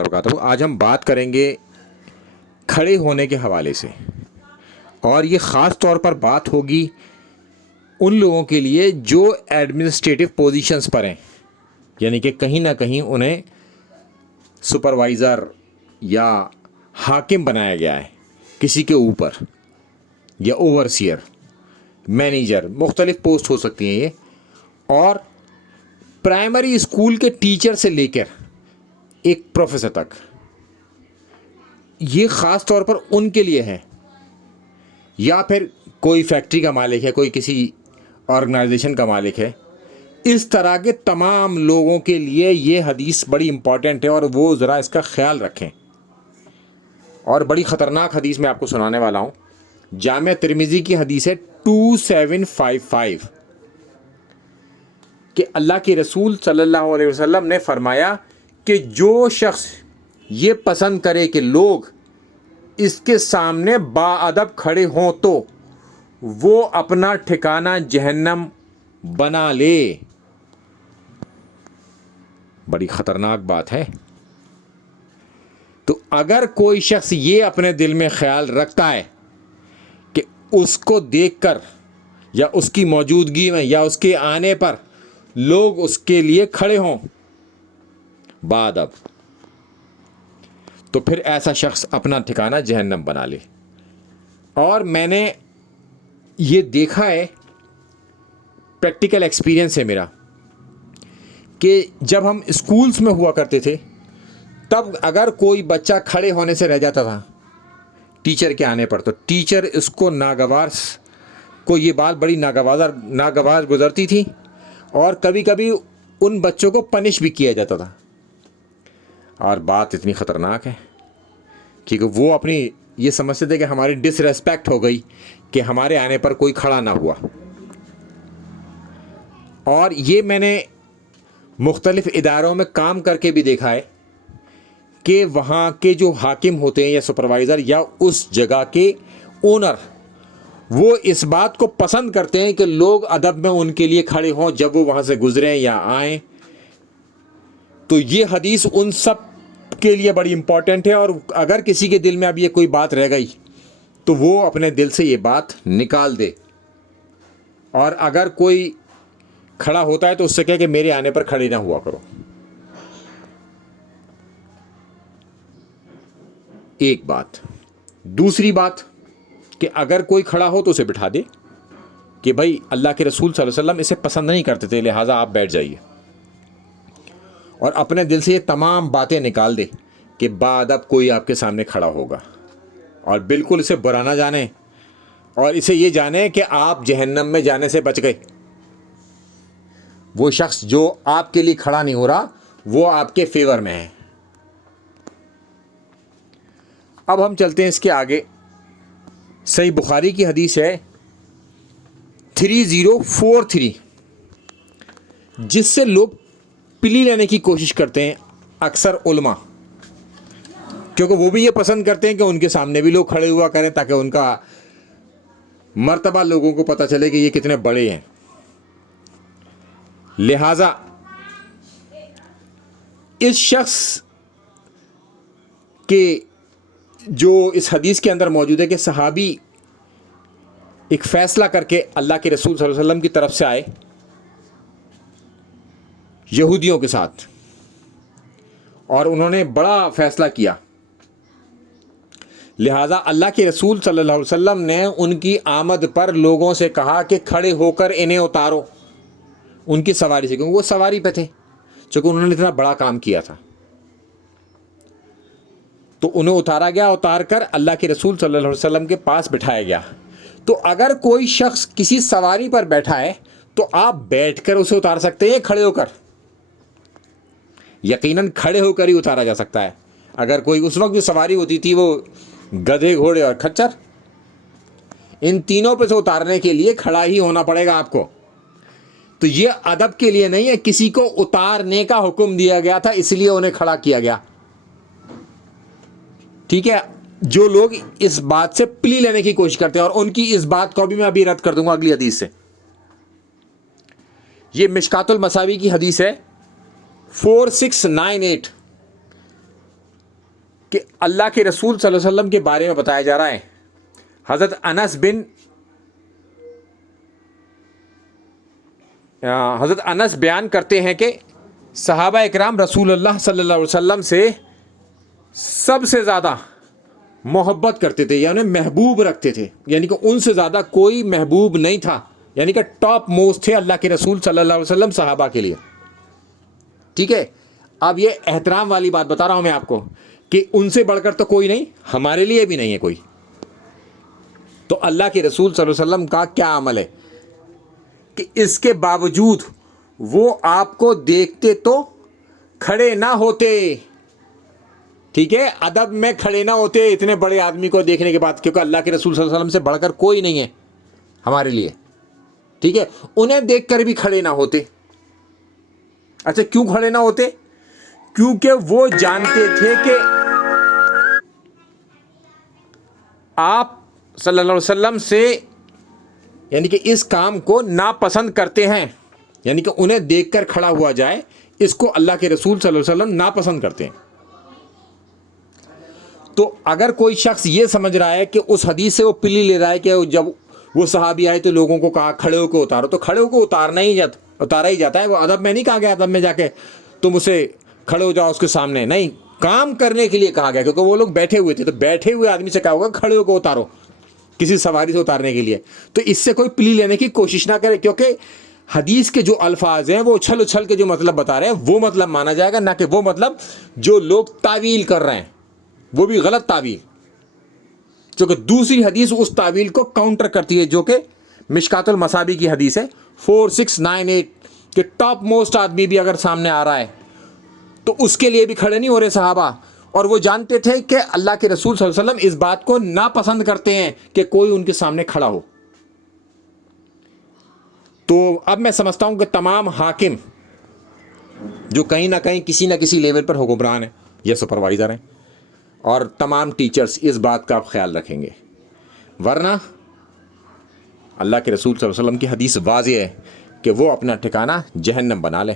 وبرکاتہ۔ آج ہم بات کریں گے کھڑے ہونے کے حوالے سے، اور یہ خاص طور پر بات ہوگی ان لوگوں کے لیے جو ایڈمنسٹریٹو پوزیشنز پر ہیں، یعنی کہ کہیں نہ کہیں انہیں سپروائزر یا حاکم بنایا گیا ہے کسی کے اوپر، یا اوورسیئر، مینیجر، مختلف پوسٹ ہو سکتی ہیں یہ، اور پرائمری اسکول کے ٹیچر سے لے کر ایک پروفیسر تک، یہ خاص طور پر ان کے لیے ہے، یا پھر کوئی فیکٹری کا مالک ہے، کوئی کسی آرگنائزیشن کا مالک ہے، اس طرح کے تمام لوگوں کے لیے یہ حدیث بڑی امپورٹنٹ ہے، اور وہ ذرا اس کا خیال رکھیں۔ اور بڑی خطرناک حدیث میں آپ کو سنانے والا ہوں، جامع ترمذی کی حدیث ہے 2755 کہ اللہ کے رسول صلی اللہ علیہ وسلم نے فرمایا کہ جو شخص یہ پسند کرے کہ لوگ اس کے سامنے باادب کھڑے ہوں تو وہ اپنا ٹھکانہ جہنم بنا لے۔ بڑی خطرناک بات ہے۔ تو اگر کوئی شخص یہ اپنے دل میں خیال رکھتا ہے کہ اس کو دیکھ کر یا اس کی موجودگی میں یا اس کے آنے پر لوگ اس کے لیے کھڑے ہوں باادب، تو پھر ایسا شخص اپنا ٹھکانہ جہنم بنا لے۔ اور میں نے یہ دیکھا ہے، پریکٹیکل ایکسپیرینس ہے میرا، کہ جب ہم اسکولز میں ہوا کرتے تھے تب اگر کوئی بچہ کھڑے ہونے سے رہ جاتا تھا ٹیچر کے آنے پر، تو ٹیچر اس کو ناگوار کو یہ بات بڑی ناگوار گزرتی تھی، اور کبھی کبھی ان بچوں کو پنش بھی کیا جاتا تھا۔ اور بات اتنی خطرناک ہے کیونکہ وہ اپنی یہ سمجھتے تھے کہ ہماری ڈس ریسپیکٹ ہو گئی کہ ہمارے آنے پر کوئی کھڑا نہ ہوا۔ اور یہ میں نے مختلف اداروں میں کام کر کے بھی دیکھا ہے کہ وہاں کے جو حاکم ہوتے ہیں یا سپروائزر یا اس جگہ کے اونر، وہ اس بات کو پسند کرتے ہیں کہ لوگ ادب میں ان کے لیے کھڑے ہوں جب وہ وہاں سے گزریں یا آئیں۔ تو یہ حدیث ان سب کے لیے بڑی امپورٹنٹ ہے، اور اگر کسی کے دل میں اب یہ کوئی بات رہ گئی تو وہ اپنے دل سے یہ بات نکال دے، اور اگر کوئی کھڑا ہوتا ہے تو اس سے کہے کہ میرے آنے پر کھڑے نہ ہوا کرو۔ ایک بات۔ دوسری بات کہ اگر کوئی کھڑا ہو تو اسے بٹھا دے کہ بھائی اللہ کے رسول صلی اللہ علیہ وسلم اسے پسند نہیں کرتے تھے، لہٰذا آپ بیٹھ جائیے، اور اپنے دل سے یہ تمام باتیں نکال دے کہ باادب کوئی آپ کے سامنے کھڑا ہوگا، اور بالکل اسے برا نہ جانے، اور اسے یہ جانے کہ آپ جہنم میں جانے سے بچ گئے۔ وہ شخص جو آپ کے لیے کھڑا نہیں ہو رہا وہ آپ کے فیور میں ہے۔ اب ہم چلتے ہیں اس کے آگے۔ صحیح بخاری کی حدیث ہے 3043، جس سے لوگ پلی لینے کی کوشش کرتے ہیں اکثر علماء، کیونکہ وہ بھی یہ پسند کرتے ہیں کہ ان کے سامنے بھی لوگ کھڑے ہوا کریں تاکہ ان کا مرتبہ لوگوں کو پتہ چلے کہ یہ کتنے بڑے ہیں۔ لہذا اس شخص کے جو اس حدیث کے اندر موجود ہے کہ صحابی ایک فیصلہ کر کے اللہ کے رسول صلی اللہ علیہ وسلم کی طرف سے آئے یہودیوں کے ساتھ، اور انہوں نے بڑا فیصلہ کیا، لہذا اللہ کے رسول صلی اللہ علیہ وسلم نے ان کی آمد پر لوگوں سے کہا کہ کھڑے ہو کر انہیں اتارو ان کی سواری سے، کیونکہ وہ سواری پہ تھے، چونکہ انہوں نے اتنا بڑا کام کیا تھا۔ تو انہیں اتارا گیا، اتار کر اللہ کے رسول صلی اللہ علیہ وسلم کے پاس بٹھایا گیا۔ تو اگر کوئی شخص کسی سواری پر بیٹھا ہے تو آپ بیٹھ کر اسے اتار سکتے ہیں کھڑے ہو کر؟ یقیناً کھڑے ہو کر ہی اتارا جا سکتا ہے۔ اگر کوئی اس وقت جو سواری ہوتی تھی وہ گدھے، گھوڑے اور کھچر، ان تینوں پہ سے اتارنے کے لیے کھڑا ہی ہونا پڑے گا آپ کو۔ تو یہ ادب کے لیے نہیں ہے، کسی کو اتارنے کا حکم دیا گیا تھا اس لیے انہیں کھڑا کیا گیا۔ ٹھیک ہے، جو لوگ اس بات سے پلی لینے کی کوشش کرتے ہیں، اور ان کی اس بات کو بھی میں ابھی رد کر دوں گا اگلی حدیث سے۔ یہ مشکات المصابیح کی حدیث ہے 4698 کہ اللہ کے رسول صلی اللہ علیہ وسلم کے بارے میں بتایا جا رہا ہے. حضرت انس بیان کرتے ہیں کہ صحابہ اکرام رسول اللہ صلی اللہ علیہ وسلم سے سب سے زیادہ محبت کرتے تھے, یعنی محبوب رکھتے تھے, یعنی کہ ان سے زیادہ کوئی محبوب نہیں تھا, یعنی کہ ٹاپ موسٹ تھے اللہ کے رسول صلی اللہ علیہ وسلم صحابہ کے لیے. ٹھیک ہے, اب یہ احترام والی بات بتا رہا ہوں میں آپ کو کہ ان سے بڑھ کر تو کوئی نہیں, ہمارے لیے بھی نہیں ہے کوئی. تو اللہ کے رسول صلی اللہ علیہ وسلم کا کیا عمل ہے کہ اس کے باوجود وہ آپ کو دیکھتے تو کھڑے نہ ہوتے. ٹھیک ہے, ادب میں کھڑے نہ ہوتے اتنے بڑے آدمی کو دیکھنے کے بعد, کیونکہ اللہ کے رسول صلی اللہ علیہ وسلم سے بڑھ کر کوئی نہیں ہے ہمارے لیے. ٹھیک ہے, انہیں دیکھ کر بھی کھڑے نہ ہوتے. اچھا کیوں کھڑے نہ ہوتے؟ کیونکہ وہ جانتے تھے کہ آپ صلی اللہ علیہ وسلم سے یعنی کہ اس کام کو ناپسند کرتے ہیں, یعنی کہ انہیں دیکھ کر کھڑا ہوا جائے, اس کو اللہ کے رسول صلی اللہ علیہ وسلم ناپسند کرتے ہیں. تو اگر کوئی شخص یہ سمجھ رہا ہے کہ اس حدیث سے وہ پلی لے رہا ہے کہ جب وہ صحابی آئے تو لوگوں کو کہا کھڑے ہو کے اتارو, تو کھڑے ہو کے اتارا ہی جاتا ہے. وہ ادب میں نہیں کہا گیا ادب میں جا کے تم اسے کھڑے ہو جاؤ اس کے سامنے, نہیں, کام کرنے کے لیے کہا گیا, کیونکہ وہ لوگ بیٹھے ہوئے تھے. تو بیٹھے ہوئے آدمی سے کہا ہوگا کھڑے ہو کے اتارو, کسی سواری سے اتارنے کے لیے. تو اس سے کوئی پلی لینے کی کوشش نہ کرے, کیونکہ حدیث کے جو الفاظ ہیں وہ اچھل اچھل کے جو مطلب بتا رہے ہیں وہ مطلب مانا جائے گا, نہ کہ وہ مطلب جو لوگ تعویل کر رہے ہیں, وہ بھی غلط تعویل. کیونکہ دوسری حدیث اس تعویل کو کاؤنٹر کرتی ہے, جو کہ مشکات المصابیح کی حدیث ہے 4698 کہ ٹاپ موسٹ آدمی بھی اگر سامنے آ رہا ہے تو اس کے لیے بھی کھڑے نہیں ہو رہے صحابہ. اور وہ جانتے تھے کہ اللہ کے رسول صلی اللہ علیہ وسلم اس بات کو ناپسند کرتے ہیں کہ کوئی ان کے سامنے کھڑا ہو. تو اب میں سمجھتا ہوں کہ تمام حاکم جو کہیں نہ کہیں کسی نہ کسی لیول پر حکمران ہیں یا سپروائزر ہیں, اور تمام ٹیچرز اس بات کا خیال رکھیں گے, ورنہ اللہ کے رسول صلی اللہ علیہ وسلم کی حدیث واضح ہے کہ وہ اپنا ٹھکانہ جہنم بنا لے.